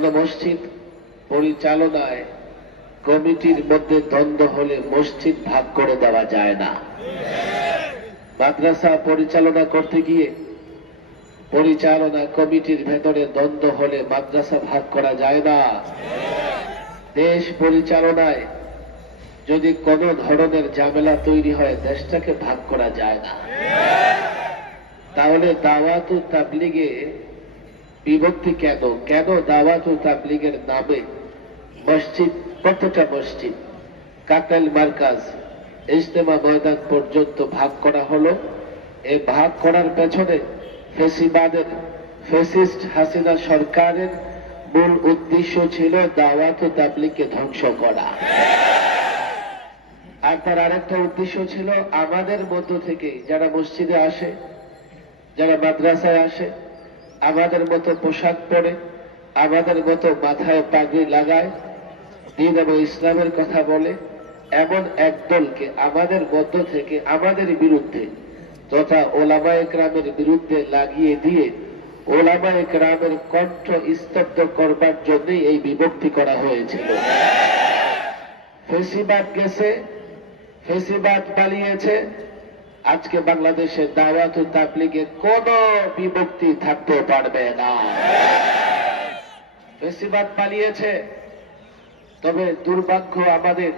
কোন মসজিদ পরিচালনায় কমিটির মধ্যে দ্বন্দ্ব হলে মসজিদ ভাগ করে দেওয়া যায় না। মাদ্রাসা পরিচালনা করতে গিয়ে পরিচালনা কমিটির ভেতরে দ্বন্দ্ব হলে মাদ্রাসা ভাগ করা যায় না। দেশ পরিচালনায় যদি কোনো ধরনের ঝামেলা তৈরি হয় দেশটাকে ভাগ করা যায় না। তাহলে দাওয়াত ও তাবলীগে বিভক্তি কেন? কেন দাওয়াত ও তাবলীগের নামে মসজিদ, প্রত্যেকটা মসজিদ, কাকরাইল মার্কাজ, ইজতেমা ময়দান পর্যন্ত ভাগ করা হলো? এই ভাগ করার পেছনে ফ্যাসিবাদের, ফ্যাসিস্ট হাসিনা সরকারের মূল উদ্দেশ্য ছিল দাওয়াত ও তাবলীগকে ধ্বংস করা। আর তার আরেকটা উদ্দেশ্য ছিল আমাদের মধ্য থেকে যারা মসজিদে আসে, যারা মাদ্রাসায় আসে, আমাদের মতো পোশাক পরে, আমাদের মতো মাথায় পাগড়ি লাগায়, দ্বীন এবং ইসলামের কথা বলে, এমন এক দলকে আমাদের মধ্য থেকে আমাদের বিরুদ্ধে তথা ওলামায়ে কেরামের বিরুদ্ধে লাগিয়ে দিয়ে ওলামায়ে কেরামের কণ্ঠ স্তব্ধ করবার জন্যই এই বিভক্তি করা হয়েছিল। ফেসিবাদ গেছে, ফেসিবাদ পালিয়েছে। আজকে বাংলাদেশে দাওয়াত ও তাবলীগের কোন বিভক্তি থাকতে পারবে না। ফেসিবাদ পালিয়েছে। তবে দুর্ভাগ্য আমাদের,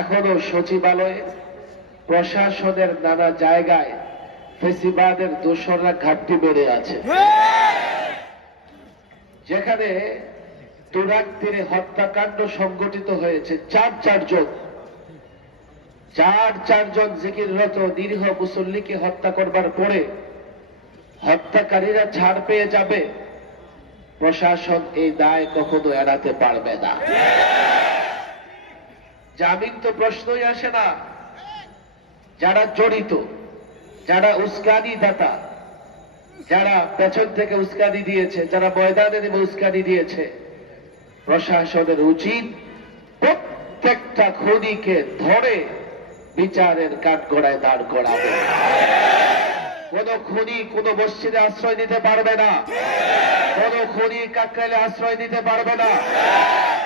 এখনো সচিবালয়ে, প্রশাসনের নানা জায়গায় ফেসিবাদের দোসররা ঘাটতি বেড়ে আছে। যেখানে তুরাগ তীরে হত্যাকাণ্ড সংঘটিত হয়েছে, চারজন জিকিররত নিরীহ মুসল্লিকে হত্যা করবার পরে হত্যাকারীরা ছাড় পেয়ে যাবে, প্রশাসন এই দায় কখনো এড়াতে পারবে না। জামিন তো প্রশ্নই আসে না। যারা জড়িত, যারা উস্কানি দাতা, যারা পেছন থেকে উস্কানি দিয়েছে, যারা ময়দানে নেমে উস্কানি দিয়েছে, প্রশাসনের উচিত প্রত্যেকটা খুনিকে ধরে বিচারের কাঠগড়ায় দাঁড় করাবে। কোন খুনি কোন মসজিদে আশ্রয় নিতে পারবে না, কোন খুনি কাকরাইলে আশ্রয় নিতে পারবে না,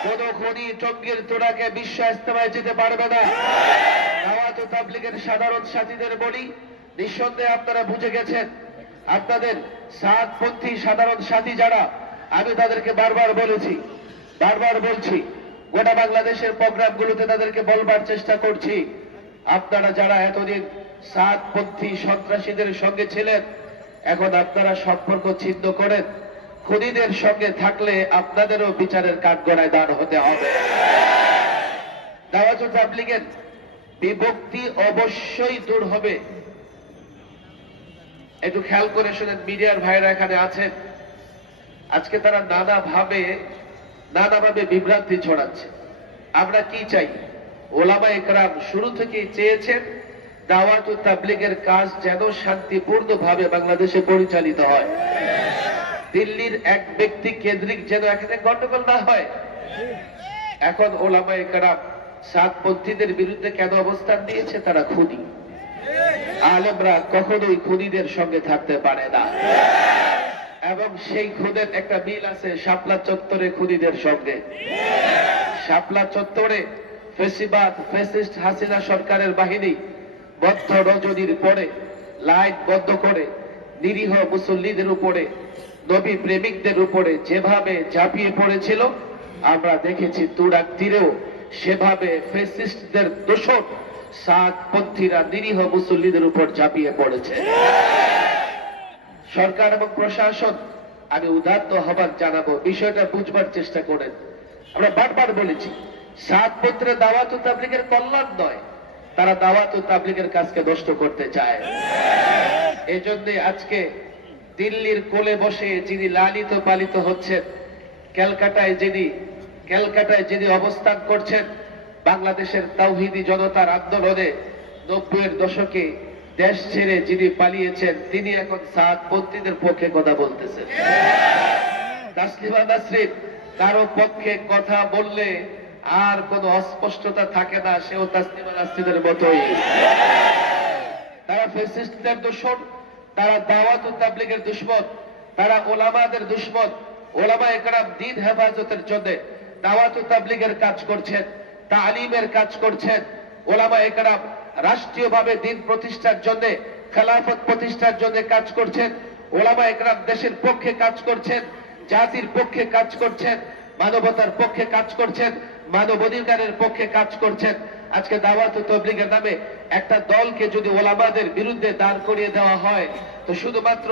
কোন খুনি টঙ্গীর তোড়াকে বিশ্ব ইজতেমায় যেতে পারবে না। দাওয়াত ও তাবলীগের সাধারণ সাথীদের বলি, নিঃসন্দেহে আপনারা বুঝে গেছেন, আপনাদের সাতপন্থী সাধারণ সাথী যারা, আমি তাদেরকে বারবার বলছি, গোটা বাংলাদেশের প্রোগ্রামগুলোতে তাদেরকে বলবার চেষ্টা করছি, আপনারা যারা এতদিন সাতপন্থী সন্ত্রাসীদের সঙ্গে ছিলেন, এখন আপনারা সম্পর্ক ছিন্ন করেন। খুনিদের সঙ্গে থাকলে আপনাদেরও বিচারের কাঠগড়ায় দাঁড় হতে হবে। দাওয়াত ও তাবলীগের বিভক্তি অবশ্যই দূর হবে। একটু খেয়াল করে শুনেন, মিডিয়ার ভাইরা এখানে আছেন, আজকে তারা নানাভাবে বিভ্রান্তি ছড়াচ্ছে। আমরা কি চাই? ওলামায়ে কেরাম শুরু থেকেই চেয়েছেন দাওয়াত ও তাবলীগের কাজ যেন শান্তিপূর্ণভাবে বাংলাদেশে পরিচালিত হয়। দিল্লির এক ব্যক্তি কেন্দ্রিক যেন এখানে গন্ডগোল না হয়। এখন ওলামায়ে কেরাম সাতপন্থীদের বিরুদ্ধে কেন অবস্থান নিয়েছে? তারা খুনি। আলেমরা কখনোই খুনিদের সঙ্গে থাকতে পারে না। এবং সেই খুনের একটা মিল আছে শাপলা চত্বরে খুনিদের সঙ্গে। শাপলা চত্বরে ফেসিবাদ, ফ্যাসিস্ট হাসিনা সরকারের বাহিনী বদ্ধ রজনীর পরে লাইট বন্ধ করে নিরীহ মুসল্লিদের উপরে, নবী প্রেমিকদের উপরে যেভাবে ঝাঁপিয়ে পড়েছিল, আমরা দেখেছি তুরাগ তীরেও সেভাবে ফ্যাসিস্টদের দোষর সাতপন্থীরা নিরীহ মুসল্লিদের উপর ঝাঁপিয়ে পড়েছে। সরকার এবং প্রশাসন, আমি উদাত্ত আহ্বান জানাবো, বিষয়টা বুঝবার চেষ্টা করেন। আমরা বারবার বলেছি, সাতপন্থীরা দাওয়াত ও তাবলীগের কল্যাণ নয়, তারা দাওয়াত ও তাবলীগের কাজকে নষ্ট করতে চায়। এজন্য আজকে দিল্লির কোলে বসে যিনি লালিত পালিত হচ্ছেন, ক্যালকাটায় যিনি অবস্থান করছেন, বাংলাদেশের তাওহীদি জনতার আন্দোলনে 90-এর দশকে দেশ ছেড়ে যিনি পালিয়েছেন, তিনি এখন সাতপন্থীদের পক্ষে কথা বলতেছেন। তাসলিমা নাসরিন কারো পক্ষে কথা বললে আর কোন অস্পষ্টতা থাকে না, সেও তাসলিমা নাসরিনের মতোই। তারা ফ্যাসিস্টদের দোষর, তারা দাওয়াত ও তাবলীগের দুশমন, তারা ওলামাদের দুশমন, ওলামা একরাম দিন হেফাজতের জন্য দাওয়াত ও তাবলীগের কাজ করছেন, তালিমের কাজ করছেন। ওলামা একরাম রাষ্ট্রীয়ভাবে দিন প্রতিষ্ঠার জন্য, খেলাফত প্রতিষ্ঠার জন্য কাজ করছেন। ওলামা একরাম দেশের পক্ষে কাজ করছেন, জাতির পক্ষে কাজ করছেন, মানবতার পক্ষে কাজ করছেন, মানবাধিকারের পক্ষে কাজ করছেন। আজকে দাওয়াত ও তাবলীগের নামে একটা দলকে যদি ওলামাদের বিরুদ্ধে দাঁড় করিয়ে দেওয়া হয়, তো শুধুমাত্র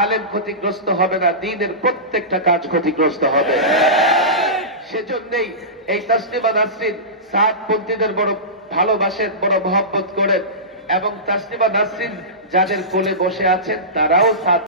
আলেম ক্ষতিগ্রস্ত হবে না, দ্বীনের প্রত্যেকটা কাজ ক্ষতিগ্রস্ত হবে। সেজন্যই এই তাসলিমা নাসরিন সাতপন্থীদের বড় ভালোবাসেন, বড় মহব্বত করেন, এবং তাসলিমা নাসরিন যাদের কোলে বসে আছেন তারাও সাত